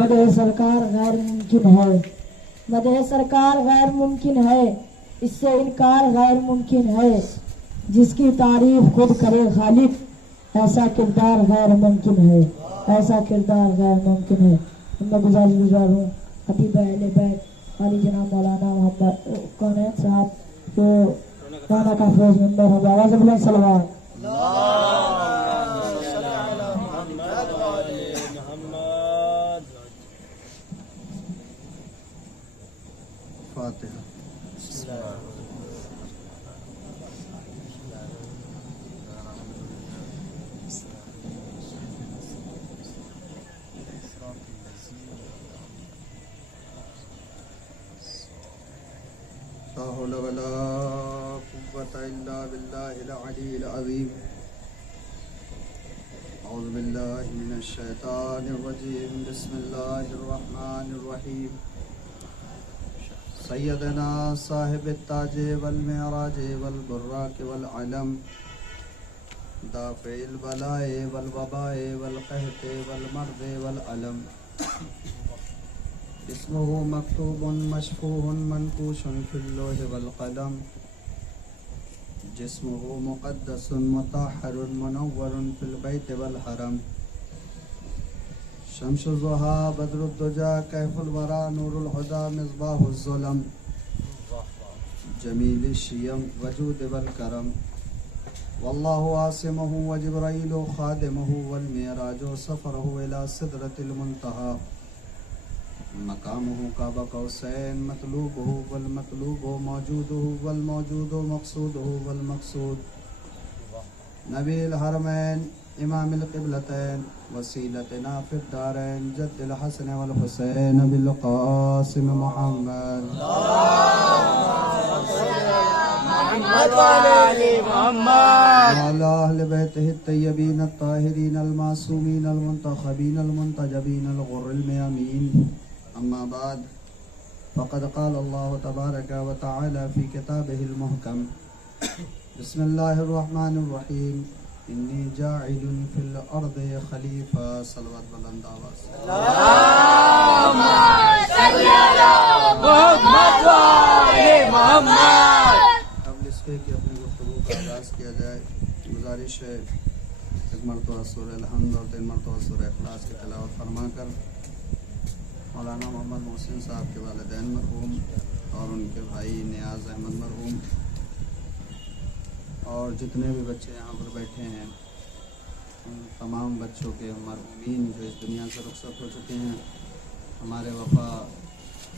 मदह सरकार गैर मुमकिन है, मदह सरकार गैर मुमकिन है, इससे इनकार गैर मुमकिन है। जिसकी तारीफ खुद करे खालिक, ऐसा किरदार गैर मुमकिन है, ऐसा किरदार गैर मुमकिन है। मैं गुजार हूँ खतीब अहले बैत वाली जनाब मौलाना मोहम्मद कौन साहब जो खाना का फौज मेंबर होगा। आवाज़ सलवार फातिहा। ला हौला वला कुव्वता इल्ला बिल्लाहिल अलील अज़ीम। औज़ु बिल्लाहि मिनश शैतानिर रजीम। बिस्मिल्लाहिर रहमानिर रहीम। सय्यदना साहिब ताजे वल मेराज वल बुर्राक वल अलम दाफ़िल बलाए वल वबाए वल कहते वल मर्दे वल अलम इस्मुहु मक्तूबुन मशफूहुन मनकूशुन फिल लोह वल कलम जिस्मुहु मुक़द्दसुन मुताहहरुन मुनव्वरुन फिल बैत वल हरम शम्सुज़ ज़ुहा बद्रुद्दुजा कैफुल वरा नूरुल हुदा मिस्बाहुज़ ज़ुलम जमीलिश शियम वजूद वल करम वल्लाहु आसिमुहु व जिब्राईलु खादिमुहु वल मिअराजु सफ़रुहु इला सिदरतिल मुंतहा मकामुहु काबा कौसैन मतलूबुहु वल मतलूबु मौजूदुहु वल मौजूदु मक़सूदुहु वल मक़सूद नबील हरमैन इमामिल क़िबलतैन वसीलतना फिद दारैन जद्दिल हसन वल हुसैन बिल क़ासिम मुहम्मद अला अहले बैतिहि तय्यबीन अत्ताहिरीन अल मासूमीन अल मुंतखबीन अल मुंतजबीन अल गुर्रिल मयामीन। अम्मा बाद फ़क़द क़ाल अल्लाहु तबारक व तआला फ़ी किताबिहिल मुहकम बिस्मिल्लाहिर रहमानिर रहीम इन्नी जाइलुन फिल अर्दि खलीफा। सलवत बुलंद आवाज़ अल्लाहुम्मा सल्ली अला मुहम्मद व आले मुहम्मद। अब इसके कि अपनी गुफ्तगू का आगाज़ किया जाए। गुजारिश है एक मरतबा सूरह अल-हम्द और 3 मरतबा सूरह इखलास की तिलावत फरमा कर मौलाना मोहम्मद मोहसिन साहब के वालिदैन मरहूम और उनके भाई नियाज़ अहमद मरहूम और जितने भी बच्चे यहाँ पर बैठे हैं उन तमाम बच्चों के मरहूमीन जो इस दुनिया से रुखसत हो चुके हैं, हमारे वफा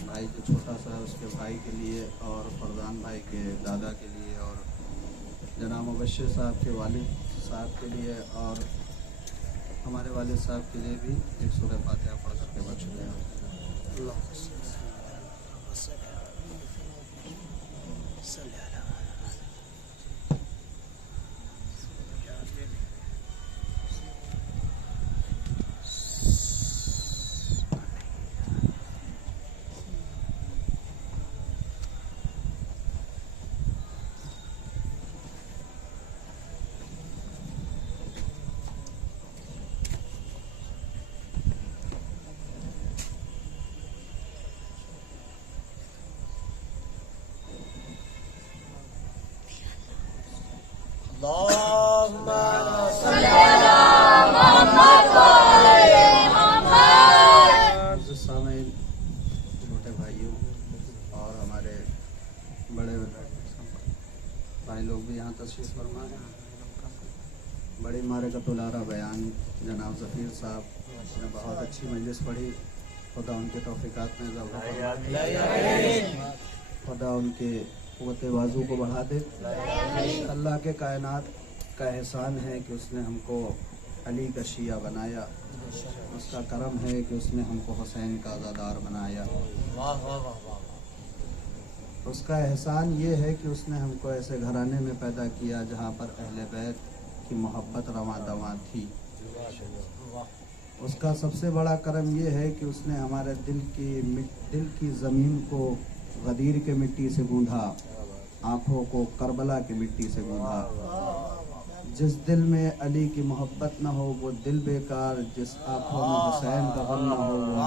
भाई जो छोटा सा है उसके भाई के लिए और फरजान भाई के दादा के लिए और जनाब मुबश्शिर साहब के वालिद साहब के लिए और हमारे वालिद साहब के लिए भी एक सूरह फातिहा पढ़ करके बच्चों हैं। छोटे भाइयों और हमारे बड़े भाई लोग भी यहाँ तशरीफ़ फरमा हैं। बड़ी मारे का तुलारा बयान जनाब ज़फ़ीर साहब ने बहुत अच्छी मजलिस पढ़ी। खुदा उनके तौफ़ीक़ात में इज़ाफ़ा फरमाए, खुदा उनके क़ुव्वत बाज़ू को बढ़ा दे। अल्लाह के कायनात का एहसान है कि उसने हमको अली का शिया बनाया, उसका करम है कि उसने हमको हुसैन का आज़ादार बनाया। उसका एहसान ये है कि उसने हमको ऐसे घराने में पैदा किया जहाँ पर अहले बैत की मोहब्बत रवां दवां थी। उसका सबसे बड़ा करम ये है कि उसने हमारे दिल की ज़मीन को गदीर के मिट्टी से गूंधा आंखों को करबला की मिट्टी से गूंधा। जिस दिल में अली की मोहब्बत न हो वो दिल बेकार, जिस आंखों में हुसैन का गम न हो वो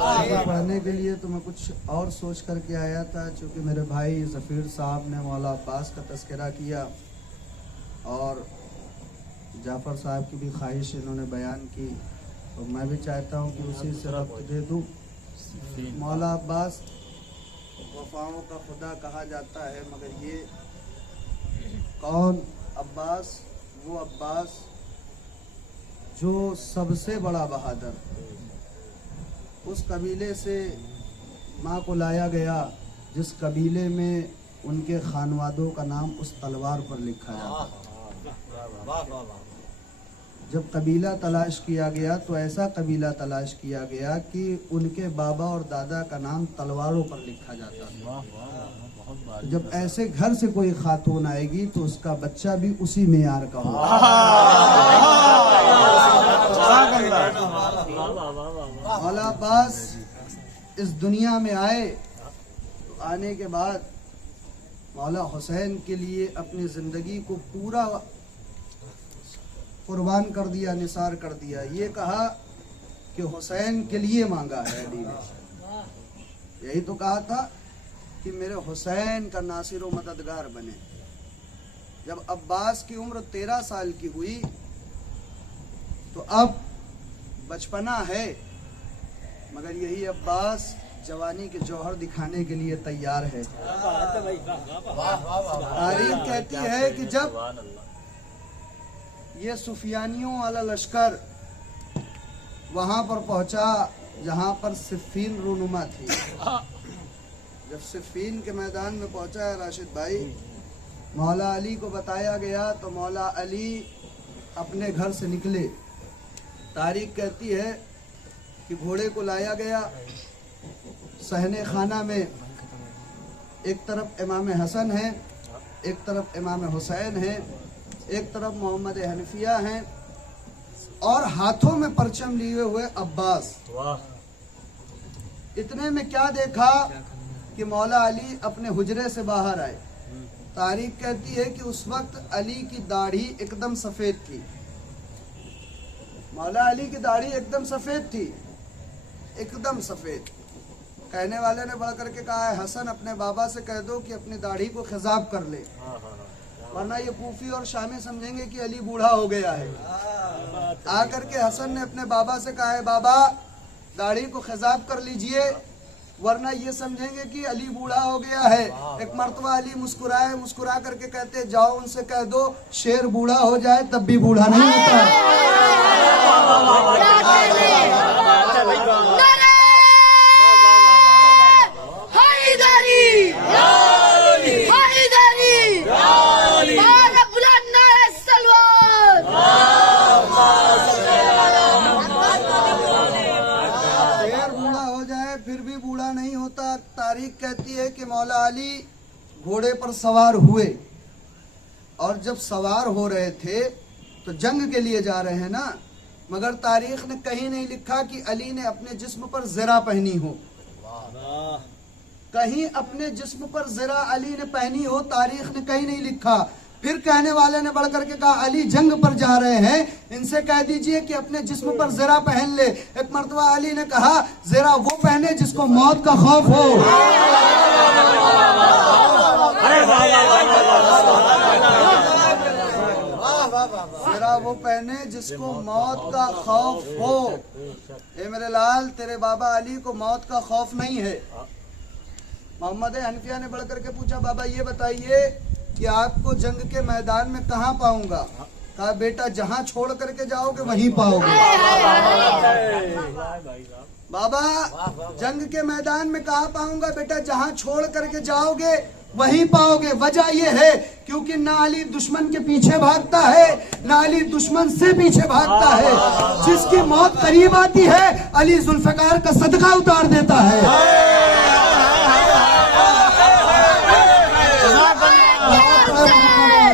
आंखें पढ़ने के लिए तो मैं कुछ और सोच करके आया था। चूँकि मेरे भाई ज़फ़ीर साहब ने मौला अब्बास का तज़किरा किया और जाफ़र साहब की भी ख्वाहिश इन्होंने बयान की, तो मैं भी चाहता हूँ कि उसी से रब्त दे दूँ। मौला अब्बास वफ़ाओं का खुदा कहा जाता है, मगर ये कौन अब्बास? वो अब्बास जो सबसे बड़ा बहादुर, उस कबीले से माँ को लाया गया जिस कबीले में उनके खानवादों का नाम उस तलवार पर लिखा जाता। जब कबीला तलाश किया गया तो ऐसा कबीला तलाश किया गया कि उनके बाबा और दादा का नाम तलवारों पर लिखा जाता था। तो जब ऐसे घर से कोई खातून आएगी तो उसका बच्चा भी उसी मेयार का होगा। मौला अब्बास इस दुनिया में आए तो आने के बाद मौला हुसैन के लिए अपनी जिंदगी को पूरा कुर्बान कर दिया, निसार कर दिया। ये कहा कि हुसैन के लिए मांगा है अली ने। यही तो कहा था कि मेरे हुसैन का नासिर व मददगार बने। जब अब्बास की उम्र 13 साल की हुई तो अब बचपना है, मगर यही अब्बास जवानी के जौहर दिखाने के लिए तैयार है। तारीख कहती है कि जब ये सुफियानियों वाला लश्कर वहां पर पहुंचा जहां पर सिफ़ीन रूनुमा थी, जब सिफ़ीन के मैदान में पहुंचा है राशिद भाई, मौला अली को बताया गया तो मौला अली अपने घर से निकले। तारीख कहती है कि घोड़े को लाया गया सहने खाना में, एक तरफ इमाम हसन है, एक तरफ इमाम हुसैन है, एक तरफ मोहम्मद हनफिया हैं और हाथों में परचम लिए हुए अब्बास। इतने में क्या देखा कि मौला अली अपने हुजरे से बाहर आए। तारीख कहती है कि उस वक्त अली की दाढ़ी एकदम सफेद थी। मौला अली की दाढ़ी एकदम सफेद थी, एकदम सफेद। कहने वाले ने बढ़ करके कहा है, हसन अपने बाबा से कह दो कि अपनी दाढ़ी को खिजाब कर ले, वरना ये कूफी और शामी समझेंगे कि अली बूढ़ा हो गया है। आकर के हसन ने अपने बाबा से कहा है, बाबा दाढ़ी को खिजाब कर लीजिए, वरना ये समझेंगे कि अली बूढ़ा हो गया है। एक मर्तबा अली मुस्कुराए, मुस्कुरा करके कहते, जाओ उनसे कह दो शेर बूढ़ा हो जाए तब भी बूढ़ा नहीं होता। तारीख कहती है कि मौला अली घोड़े पर सवार हुए और जब सवार हो रहे थे तो जंग के लिए जा रहे हैं ना, मगर तारीख ने कहीं नहीं लिखा कि अली ने अपने जिस्म पर ज़रा पहनी हो। कहीं अपने जिस्म पर ज़रा अली ने पहनी हो तारीख ने कहीं नहीं लिखा। फिर कहने वाले ने बढ़ करके कहा, अली जंग पर जा रहे हैं, इनसे कह दीजिए कि अपने जिस्म पर ज़रा पहन ले। एक मर्तबा अली ने कहा, ज़रा वो पहने जिसको मौत का खौफ हो। ज़रा वो पहने जिसको मौत का खौफ हो। ए मेरे लाल, तेरे बाबा अली को मौत का खौफ नहीं है। मोहम्मद हनफिया ने बढ़ करके पूछा, बाबा ये बताइए कि आपको जंग के मैदान में कहाँ पाऊंगा? कहा, बेटा जहाँ छोड़ करके जाओगे वहीं पाओगे। बाबा जंग के मैदान में कहाँ पाऊंगा? बेटा जहाँ छोड़ करके जाओगे वहीं पाओगे। वजह यह है क्योंकि ना अली दुश्मन के पीछे भागता है, ना अली दुश्मन से पीछे भागता है। जिसकी मौत करीब आती है अली जुल्फकार का सदका उतार देता है।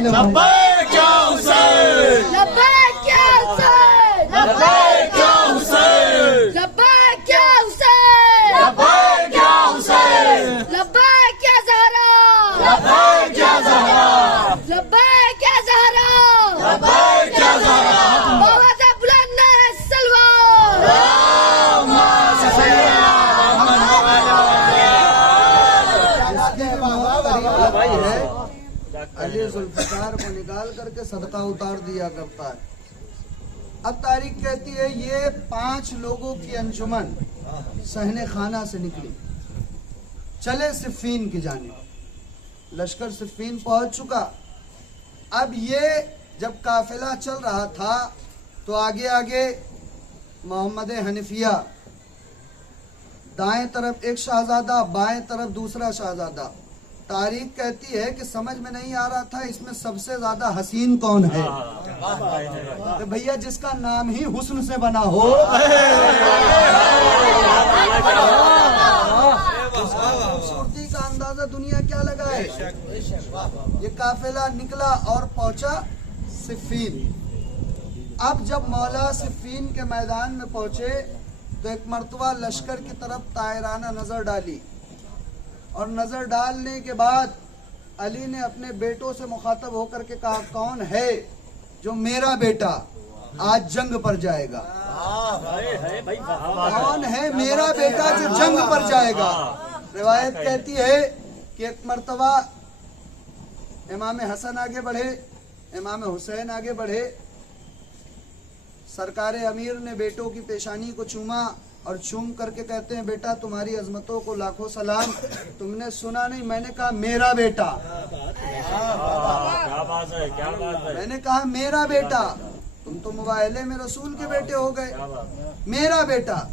लब्बैक या हुसैन, लब्बैक या हुसैन, लब्बैक या हुसैन, लब्बैक या हुसैन, लब्बैक या हुसैन, अली जुल्फकार को निकाल करके सदका उतार दिया करता है। अब तारीख कहती है ये 5 लोगों की अंजुमन सहने खाना से निकली, चले सिफ़ीन की जानिब। लश्कर सिफ़ीन पहुंच चुका। अब ये जब काफिला चल रहा था तो आगे आगे मोहम्मद हनीफिया, दाएं तरफ एक शहजादा, बाएं तरफ दूसरा शहजादा। तारीख कहती है कि समझ में नहीं आ रहा था इसमें सबसे ज्यादा हसीन कौन है। तो भैया जिसका नाम ही हुस्न से बना हो, उसका खूबसूरती का अंदाजा दुनिया क्या लगाए। ये काफिला निकला और पहुंचा सिफ़ीन। अब जब मौला सिफ़ीन के मैदान में पहुंचे तो एक मर्तबा लश्कर की तरफ तायराना नजर डाली, और नजर डालने के बाद अली ने अपने बेटों से मुखातब होकर के कहा, कौन है जो मेरा बेटा आज जंग पर जाएगा? कौन है मेरा बेटा जो जंग पर जाएगा? रिवायत कहती है कि एक मर्तबा इमाम हसन आगे बढ़े, इमाम हुसैन आगे बढ़े। सरकार अमीर ने बेटों की पेशानी को चूमा और चूम करके कहते हैं, बेटा तुम्हारी अजमतों को लाखों सलाम। तुमने सुना नहीं, मैंने कहा मेरा बेटा। क्या बात है, क्या बात है। मैंने कहा मेरा बेटा, तुम तो मुबाहिले में रसूल के बेटे हो गए। मेरा बेटा।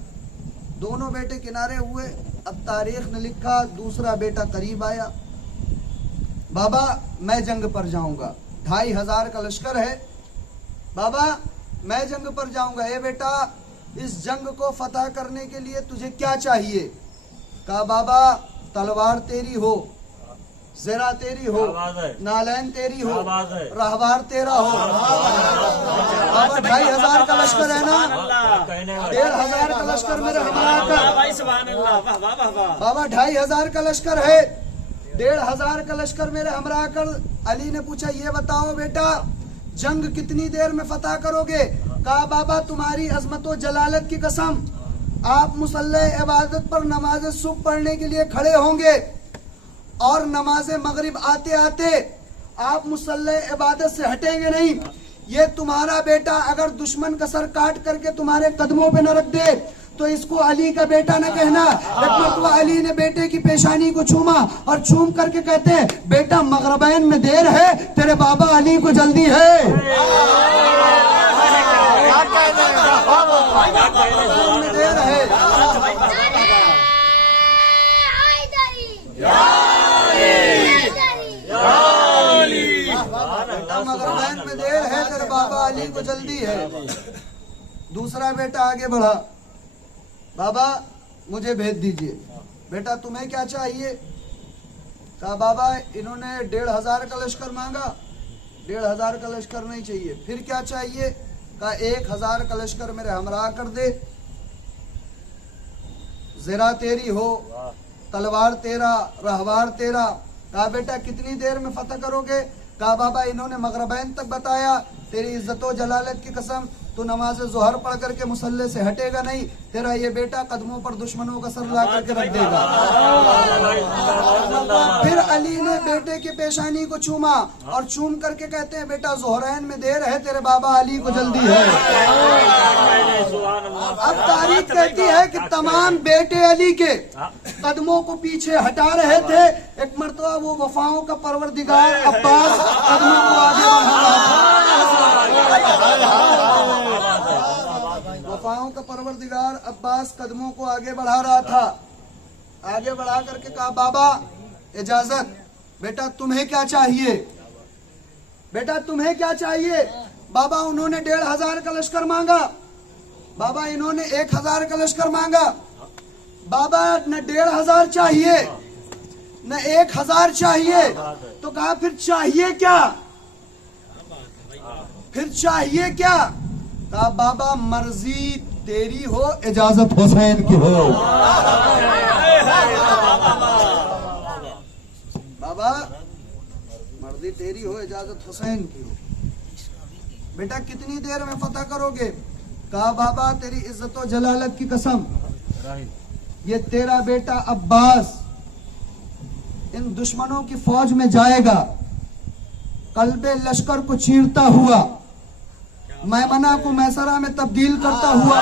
दोनों बेटे किनारे हुए। अब तारीख ने लिखा दूसरा बेटा करीब आया, बाबा मैं जंग पर जाऊंगा, 2500 का लश्कर है, बाबा मैं जंग पर जाऊंगा। ए बेटा इस जंग को फतह करने के लिए तुझे क्या चाहिए? कहा बाबा तलवार तेरी हो, ज़रा तेरी हो, नालैन तेरी हो, रहवार तेरा हो। बाबा 2500 का लश्कर है ना, 1500 का लश्कर मेरे हमरा कर। बाबा 2500 का लश्कर है, 1500 का लश्कर मेरे हमरा कर। अली ने पूछा ये बताओ बेटा जंग कितनी देर में फतह करोगे? कहा बाबा तुम्हारी अजमतो जलालत की कसम, आप मुसल्ले इबादत पर नमाज सुबह पढ़ने के लिए खड़े होंगे और नमाज मगरिब आते आते आप मुसल्ले इबादत से हटेंगे नहीं। ये तुम्हारा बेटा अगर दुश्मन का सर काट करके तुम्हारे कदमों पे न रख दे तो इसको अली का बेटा न कहना। तो अली ने बेटे की पेशानी को चूमा और चूम करके कहते हैं, बेटा मगरबैन में देर है, तेरे बाबा अली को जल्दी है। में देर है, मगरबैन में देर है, तेरे बाबा अली को जल्दी है। दूसरा बेटा आगे बढ़ा, बाबा मुझे भेज दीजिए। बेटा तुम्हें क्या चाहिए? कहा बाबा इन्होंने 1500 का लश्कर मांगा, 1500 का लश्कर नहीं चाहिए। फिर क्या चाहिए? कहा 1000 का लश्कर मेरे हमरा कर दे, ज़रा तेरी हो, तलवार तेरा, रहवार तेरा। कहा बेटा कितनी देर में फतह करोगे? कहा बाबा इन्होंने मगरबैन तक बताया, तेरी इज्जतो जलालत की कसम तू नमाज जोहर पढ़ करके मुसल्ले से हटेगा नहीं, तेरा ये बेटा कदमों पर दुश्मनों का सर ला करके रख देगा। फिर अली ने बेटे की पेशानी को चूमा और चूम करके कहते हैं, बेटा जोहरैन में देर है, तेरे बाबा अली को जल्दी है। अब तारीख कहती है कि तमाम बेटे अली के कदमों को पीछे हटा रहे थे। एक मर्तबा वो वफाओं का परवरदिगार अब्बास कदमों को आगे बढ़ा रहा था। वफाओं का परवरदिगार अब्बास कदमों को आगे बढ़ा रहा था। आगे बढ़ा करके कहा बाबा इजाजत, बेटा तुम्हें क्या चाहिए? बेटा तुम्हें क्या चाहिए? बाबा उन्होंने 1500 का लश्कर मांगा, बाबा इन्होंने 1000 का लश्कर मांगा। बाबा न 1500 चाहिए न 1000 चाहिए। तो कहा फिर चाहिए क्या? फिर चाहिए क्या? कहा बाबा मर्जी तेरी हो, इजाजत हुसैन की हो। बाबा मर्जी तेरी हो, इजाजत हुसैन की हो। बेटा कितनी देर में फतह करोगे? कहा बाबा तेरी इज्जतो जलालत की कसम, ये तेरा बेटा अब्बास इन दुश्मनों की फौज में जाएगा, कल्बे लश्कर को चीरता हुआ, मैमना को मैसरा में तब्दील करता हुआ,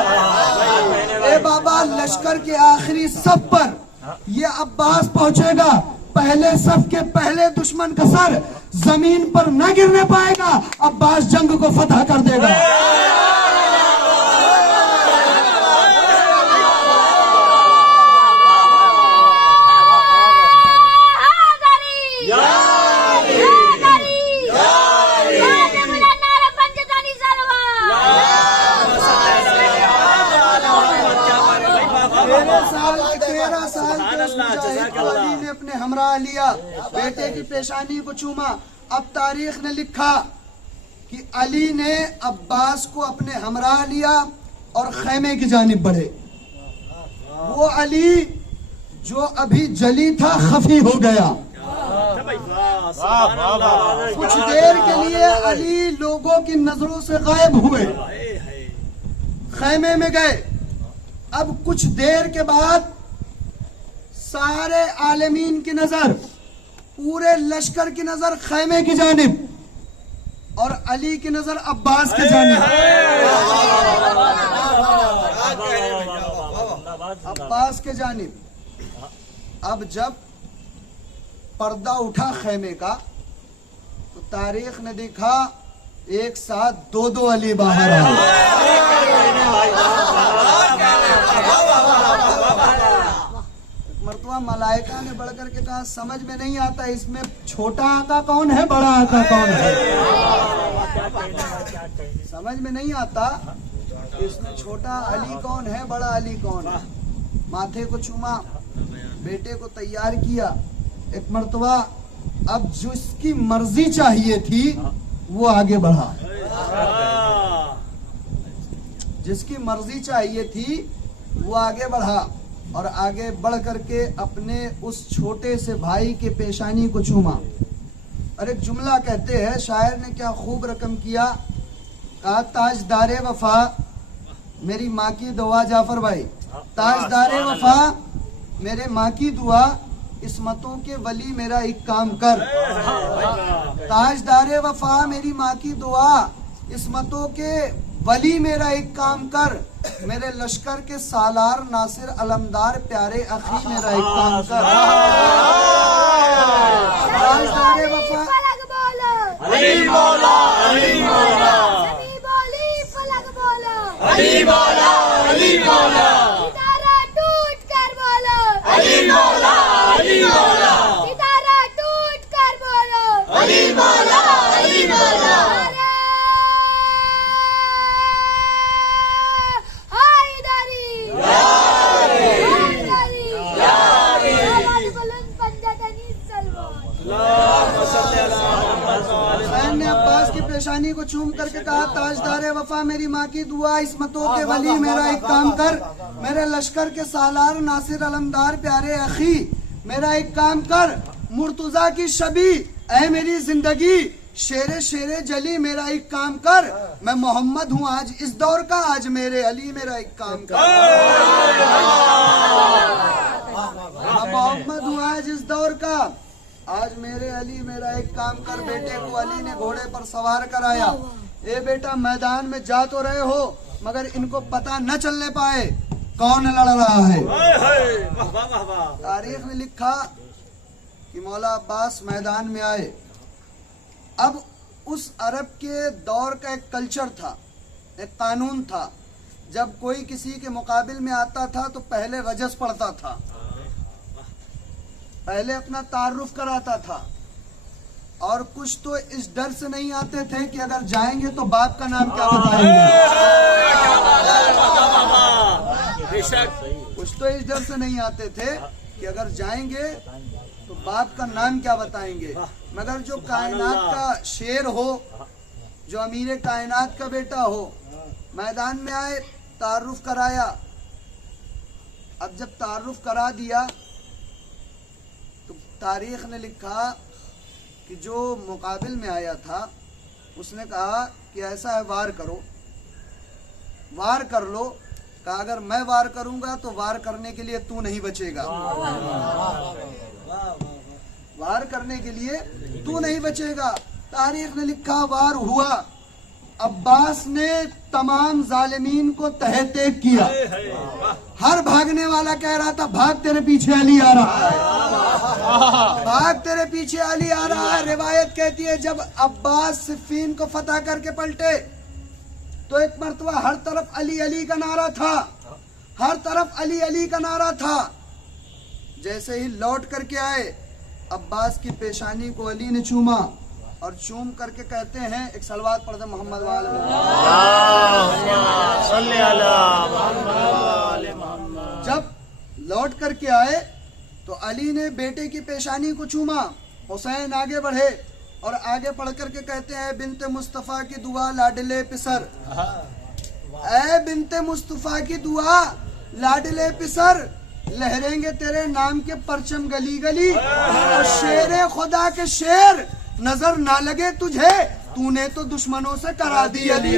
ए बाबा लश्कर के आखिरी सफ पर ये अब्बास पहुंचेगा। पहले सफ के पहले दुश्मन का सर जमीन पर न गिरने पाएगा, अब्बास जंग को फतह कर देगा। अली ने अपने हमरा लिया, बेटे की पेशानी को चूमा। अब तारीख ने लिखा कि अली ने अब्बास को अपने हमरा लिया और खैमे की जानिब बढ़े। वो अली जो अभी जली था खफी हो गया। कुछ देर के लिए अली लोगों की नजरों से गायब हुए, खैमे में गए। अब कुछ देर के बाद सारे आलमीन की नजर, पूरे लश्कर की नजर खैमे की जानिब और अली की नजर अब्बास की जानिब। अब्बास के जानिब। अब जब पर्दा उठा खैमे का तो तारीख ने देखा एक साथ दो दो अली बाहर आए। मरतबा मलाइका ने बढ़कर के कहा समझ में नहीं आता इसमें छोटा आका कौन है, बड़ा आका कौन है। समझ में नहीं आता इसमें छोटा अली कौन है, बड़ा अली कौन है। माथे को चूमा, बेटे को तैयार किया। एक मरतबा अब जिसकी मर्जी चाहिए थी वो आगे बढ़ा, जिसकी मर्जी चाहिए थी वो आगे बढ़ा और आगे बढ़ करके अपने उस छोटे से भाई के पेशानी को चूमा। और एक जुमला कहते हैं, शायर ने क्या खूब रकम किया, कहा ताजदारे वफा मेरी माँ की दुआ, जाफर भाई, ताजदारे वफा मेरे माँ की दुआ, इस्मतों के वली मेरा एक काम कर। ताजदारे वफा मेरी माँ की दुआ, इस्मतों के वली मेरा एक काम कर। मेरे लश्कर के सालार नासिर अलमदार प्यारे अखी मेरा एक काम कर। ताजदारे वफा अली मौला, अली मौला, अली मौला, अली मौला, सितारा टूट कर बोलो, अली मौला, अली मौला, सितारा टूट कर बोलो, अली मौला, अली मौला। पेशानी को चूम करके कहा ताजदारे वफा मेरी माँ की दुआ, इस्मतों के वली मेरा एक काम कर। मेरे लश्कर के सालार नासिर अलमदार प्यारे अखी मेरा एक काम कर। मुर्तुजा की शबी ऐ मेरी जिंदगी, शेरे शेरे जली मेरा एक काम कर। मैं मोहम्मद हूँ आज इस दौर का, आज मेरे अली मेरा एक काम कर। मैं मोहम्मद हूँ आज इस दौर का, आज मेरे अली मेरा एक काम कर। बेटे को अली ने घोड़े पर सवार कराया। ए बेटा मैदान में जा तो रहे हो मगर इनको पता न चलने पाए कौन लड़ रहा है। तारीख ने लिखा कि मौला अब्बास मैदान में आए। अब उस अरब के दौर का एक कल्चर था, एक कानून था, जब कोई किसी के मुकाबिल में आता था तो पहले रजस पढ़ता था, पहले अपना तारुफ कराता था। और कुछ तो इस डर से नहीं आते थे कि अगर जाएंगे तो बाप का नाम क्या बताएंगे। कुछ तो इस डर से नहीं आते थे कि अगर जाएंगे तो बाप का नाम क्या बताएंगे। मगर जो कायनात का शेर हो, जो अमीर कायनात का बेटा हो, मैदान में आए, तारुफ कराया। अब जब तारुफ करा दिया तो तारीख ने लिखा कि जो मुकाबिल में आया था उसने कहा कि ऐसा है, वार करो, वार कर लो। कहा अगर मैं वार करूंगा तो वार करने के लिए तू नहीं बचेगा, वार करने के लिए तू नहीं बचेगा। तारीख ने लिखा, वार हुआ, अब्बास ने तमाम जालिमीन को तहते किया। हर भागने वाला कह रहा था, भाग तेरे पीछे अली आ रहा है, भाग तेरे पीछे अली आ रहा है। रिवायत कहती है जब अब्बास सिफ़ीन को फतह करके पलटे तो एक मर्तबा हर तरफ अली अली का नारा था, हर तरफ अली अली का नारा था। जैसे ही लौट करके आए, अब्बास की पेशानी को अली ने चूमा और चूम करके कहते हैं, एक सलवात पढ़ दे मोहम्मद वाले। जब लौट करके आए तो अली ने बेटे की पेशानी को चूमा। हुसैन आगे बढ़े और आगे पढ़ करके कहते हैं, बिनते मुस्तफा की दुआ लाडले पिसर, ऐ बिनते मुस्तफा की दुआ लाडले पिसर, लहरेंगे तेरे नाम के परचम गली गली, और शेरे खुदा के शेर नजर ना लगे तुझे, तूने तो दुश्मनों से करा दी अली।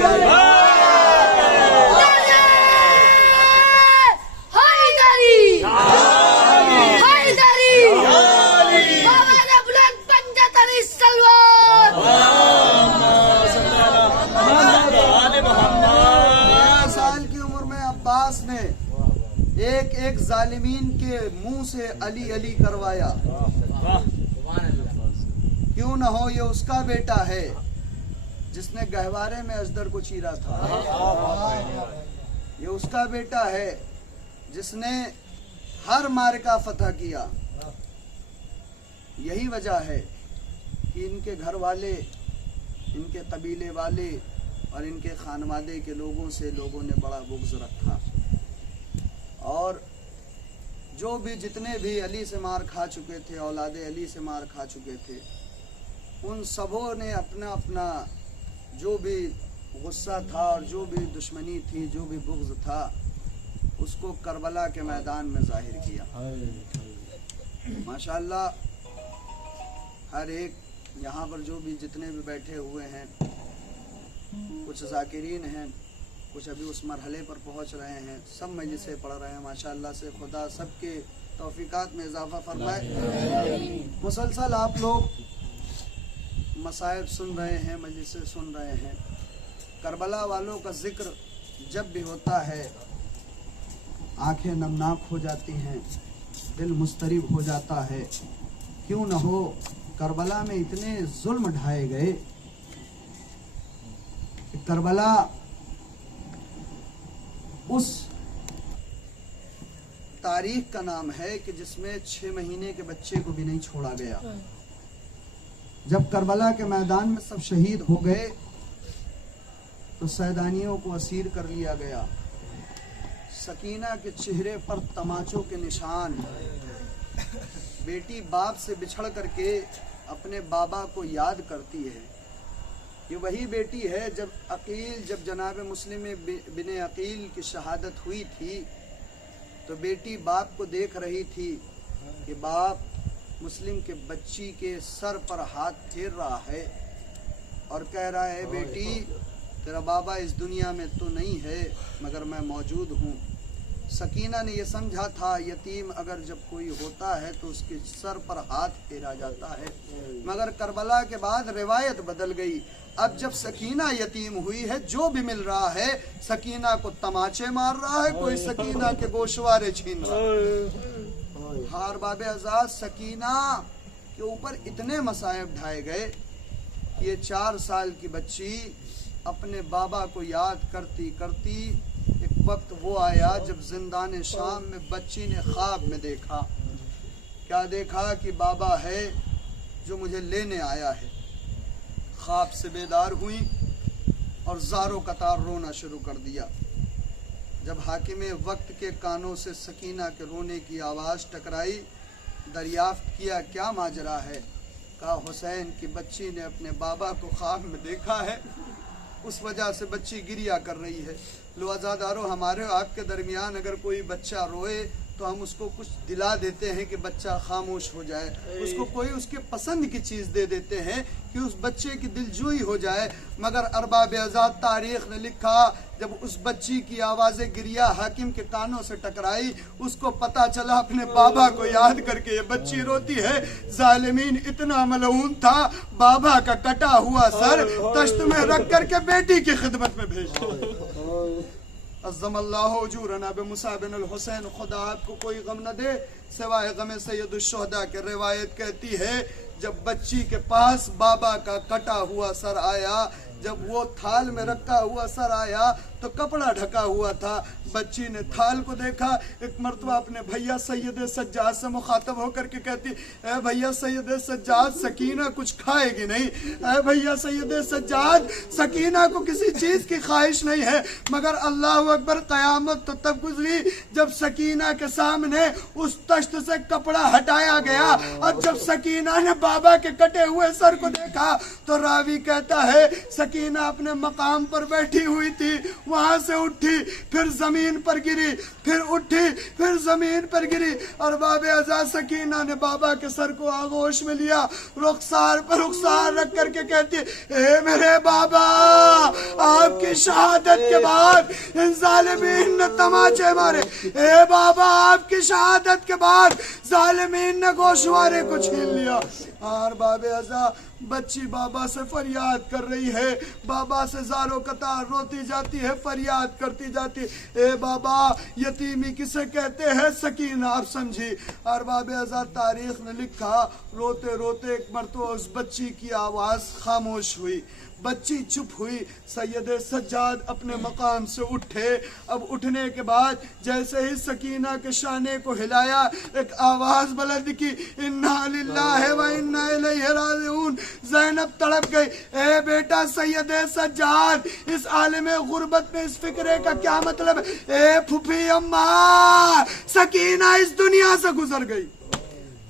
साल की उम्र में अब्बास ने एक एक जालिमीन के मुंह से अली अली करवाया। क्यों न हो, ये उसका बेटा है जिसने गहवारे में अजदर को चीरा था, ये उसका बेटा है जिसने हर मार्का फतह किया। यही वजह है कि इनके घर वाले, इनके कबीले वाले और इनके खानवादे के लोगों से लोगों ने बड़ा बुग़्ज़ रखा। और जो भी जितने भी अली से मार खा चुके थे, औलादे अली से मार खा चुके थे, उन सबों ने अपना अपना जो भी गुस्सा था और जो भी दुश्मनी थी, जो भी बुग़्ज़ था, उसको करबला के मैदान में ज़ाहिर किया। माशाअल्लाह, हर एक यहाँ पर जो भी जितने भी बैठे हुए हैं, कुछ ज़ाकिरीन हैं, कुछ अभी उस मरहले पर पहुँच रहे हैं, सब मजलिसें पढ़ रहे हैं। माशाअल्लाह से खुदा सबके तौफीकात में इजाफ़ा फरमाए। मुसलसल आप लोग मसाइब सुन रहे हैं, मजलिसें सुन रहे हैं। करबला वालों का जिक्र जब भी होता है, आंखें नमनाक हो जाती हैं, दिल मुस्तरिब हो जाता है। क्यों न हो, करबला में इतने जुल्म ढाए गए। करबला उस तारीख का नाम है कि जिसमें 6 महीने के बच्चे को भी नहीं छोड़ा गया। जब करबला के मैदान में सब शहीद हो गए तो सैदानियों को असीर कर लिया गया। सकीना के चेहरे पर तमाचों के निशान। बेटी बाप से बिछड़ करके अपने बाबा को याद करती है। ये वही बेटी है जब जनाब मुस्लिम बिन अकील की शहादत हुई थी तो बेटी बाप को देख रही थी कि बाप मुस्लिम के बच्ची के सर पर हाथ फेर रहा है और कह रहा है, बेटी तेरा बाबा इस दुनिया में तो नहीं है मगर मैं मौजूद हूँ। सकीना ने यह समझा था, यतीम अगर जब कोई होता है तो उसके सर पर हाथ फेरा जाता है, मगर करबला के बाद रिवायत बदल गई। अब जब सकीना यतीम हुई है, जो भी मिल रहा है सकीना को तमाचे मार रहा है, कोई सकीना के गोशवारे छीन रहा है। हार बाबे आजाद, सकीना के ऊपर इतने मसाइब ढाए गए कि ये 4 साल की बच्ची अपने बाबा को याद करती करती एक वक्त वो आया जब जिंदान शाम में बच्ची ने ख्वाब में देखा। क्या देखा कि बाबा है जो मुझे लेने आया है। ख्वाब से बेदार हुई और ज़ारो कतार रोना शुरू कर दिया। जब हाकिमे वक्त के कानों से सकीना के रोने की आवाज़ टकराई, दरियाफ्त किया क्या माजरा है। कहा, हुसैन की बच्ची ने अपने बाबा को ख्वाब में देखा है, उस वजह से बच्ची गिरिया कर रही है। लो आज़ादारों, हमारे आपके दरमियान अगर कोई बच्चा रोए तो हम उसको कुछ दिला देते हैं कि बच्चा खामोश हो जाए, उसको कोई उसके पसंद की चीज़ दे देते हैं कि उस बच्चे की दिलजोई हो जाए। मगर अरबाब आज़ाद तारीख़ ने लिखा, जब उस बच्ची की आवाज़ें गिरिया हाकिम के कानों से टकराई, उसको पता चला अपने बाबा को याद करके ये बच्ची रोती है। जालिमीन इतना मलऊन था, बाबा का कटा हुआ सर तश्त में रख करके बेटी की खिदमत में भेज दिया। अज़्ज़मल्लाहु उजूरना बिमुसा बिन अल हुसैन, खुदा आपको कोई गम न दे सिवाय गम सैयदुश्शुहदा के। रिवायत कहती है जब बच्ची के पास बाबा का कटा हुआ सर आया, जब वो थाल में रखा हुआ सर आया तो कपड़ा ढका हुआ था। बच्ची ने थाल को देखा, एक मरतबा अपने भैया सैयद सज्जाद से मुखातब होकर के कहती, ए भैया सैयद सज्जाद, सकीना कुछ खाएगी नहीं? ए भैया सैयद सज्जाद, सकीना को किसी चीज की ख्वाहिश नहीं है। मगर अल्लाह अकबर, कयामत तो तब गुजरी जब सकीना के सामने उस तश्त से कपड़ा हटाया गया। अब जब सकीना ने बाबा के कटे हुए सर को देखा तो रावी कहता है सकीना अपने मकाम पर बैठी हुई थी, वहां से उठी, फिर जमीन पर गिरी, फिर उठी, फिर जमीन पर गिरी। और बाबे आज़ाद सकीना ने बाबा के सर को आगोश में लिया, रुखसार पर रुखसार रख करके कहती, ए मेरे बाबा, आपकी शहादत के बाद इन जालिमीन ने तमाचे मारे। ए बाबा, आपकी शहादत के बाद जालिमीन ने गोशवारे को छीन लिया। और बाबे आज़ाद, बच्ची बाबा से फरियाद कर रही है, बाबा से ज़ारो कतार रोती जाती है, फरियाद करती जाती, ए बाबा, यतीमी किसे कहते हैं? सकीना आप समझी। और बाबे आज़ाद तारीख ने लिखा, रोते रोते एक मरतबा उस बच्ची की आवाज़ खामोश हुई, बच्ची चुप हुई। सैयद सज्जाद अपने मकाम से उठे। अब उठने के बाद जैसे ही सकीना के शाने को हिलाया, एक आवाज बुलंद की, इन्ना लिल्लाहि व इन्ना इलैहि राजिऊन। ज़ैनब तड़प गई, ए बेटा सैयद सज्जाद, इस आलिम गुर्बत में इस फिक्रे का क्या मतलब है? ए फुफी अम्मा, सकीना इस दुनिया से गुजर गई।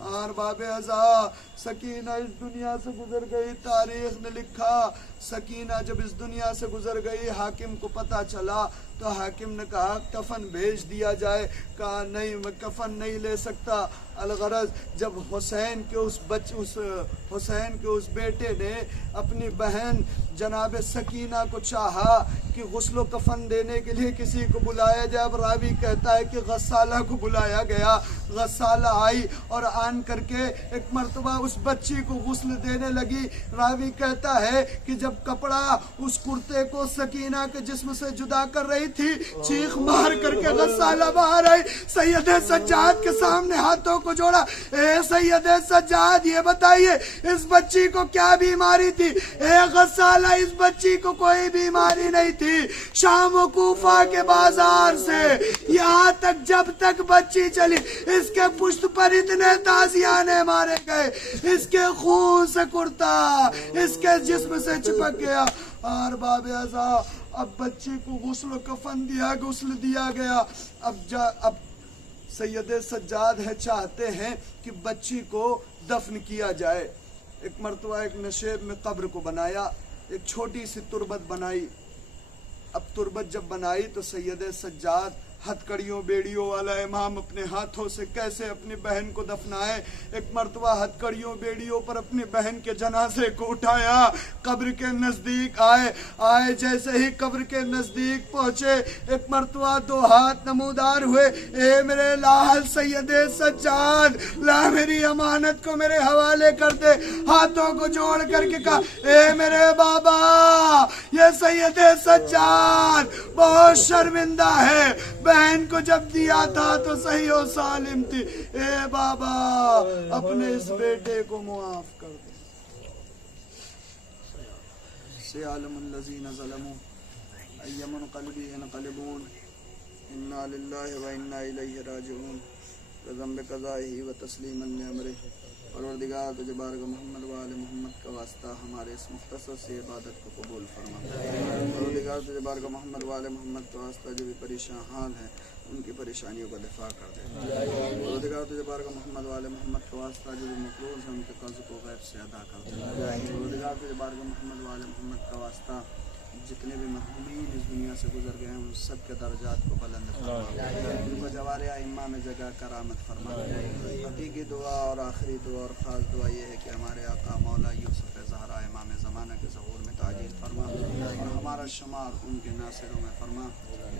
और बाबे आज़ाद, सकीना इस दुनिया से गुजर गई। तारीख ने लिखा, सकीना जब इस दुनिया से गुजर गई, हाकिम को पता चला तो हाकिम ने कहा कफन भेज दिया जाए। कहा नहीं, मैं कफन नहीं ले सकता। अलगरज जब हुसैन के उस बेटे ने अपनी बहन जनाब सकीना को चाहा कि गुस्लो कफन देने के लिए किसी को बुलाया जाए, अब रावी कहता है कि गस्साला को बुलाया गया। गस्साला आई और आन करके एक मरतबा उस बच्ची को गुस्ल देने लगी। रावी कहता है कि जब कपड़ा उस कुर्ते को सकीना के जिस्म से जुदा कर रही थी, चीख मार करके गस्साला बाहर आई, सैयद सज्जाद के सामने हाथों को जोड़ा, ए सैयद सज्जाद, ये बताइए इस बच्ची को क्या बीमारी थी? ए गस्साला, इस बच्ची को कोई बीमारी नहीं थी। शाम व कूफा के बाजार से यहाँ तक जब तक बच्ची चली, इसके पुष्ट पर इतने ताजियाने मारे गए, इसके खून से कुर्ता इसके जिस्म से चिपक गया। और बाबे आज़ाद, अब बच्ची को गुस्ल कफन दिया गया। अब सैयद सज्जाद है चाहते हैं कि बच्ची को दफन किया जाए। एक मरतबा एक नशेब में कब्र को बनाया, एक छोटी सी तुरबत बनाई। अब तुरबत जब बनाई तो सैयद सज्जाद हथकड़ियों बेड़ियों वाला इमाम अपने हाथों से कैसे अपनी बहन को दफनाए। एक मरतबा हथकड़ियों बेड़ियों पर अपनी बहन के जनाजे को उठाया, कब्र के नजदीक आए जैसे ही कब्र के नजदीक पहुंचे, एक मरतबा दो हाथ नमूदार हुए, ए मेरे लाल सैयद सज्जाद, ला मेरी अमानत को मेरे हवाले कर दे। हाथों को जोड़ करके कहा, ए मेरे बाबा, ये सैयद सज्जाद बहुत शर्मिंदा है, बहन को जब दिया था तो सही और सालिम थी। ए बाबा, अपने इस बेटे को मुआफ कर दे। सयालमुल्लज़ीना ज़लमू अय्यमुन क़ल्बी यनक़लिबून इन्ना लिल्लाहि व इन्ना इलैहि राजिऊन रज़म बिक़ज़ाइही व तस्लीमन लिअमरिही। परवरदिगार तुझे बारगाह मोहम्मद व आले मोहम्मद का वास्ता हमारे इस मुख्तसर से इबादत को कबूल फरमा। परवरदिगार तुझे बारगाह मोहम्मद व आले मोहम्मद का वास्ता जो भी परेशान हाल हैं उनकी परेशानियों का दिफा कर दे। परवरदिगार तुझे बारगाह मोहम्मद व आले मोहम्मद का वास्ता जो भी मक़रूज़ हैं उनके कर्ज़ को गैब से अदा कर दे। परवरदिगार तुझे बारगाह मोहम्मद व आले मोहम्मद का वास्ता जितने भी मरहूमीन इस दुनिया से गुजर गए हैं उन सब के दर्जात को बुलंद फरमा, उनको जवारे इम्मा में जगह करामत फरमा। हकीकी दुआ और आखिरी दुआ और ख़ास दुआ ये है कि हमारे आका मौला यूसुफ ज़हरा इमाम ज़माना के ज़हूर में ताजील फरमा और हमारा शुमार उनके नासिरों में फरमा।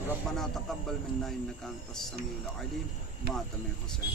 रब्बना तक़ब्बल मिन्ना इन्नका अंतस समीउल अलीम। मातम हुसैन।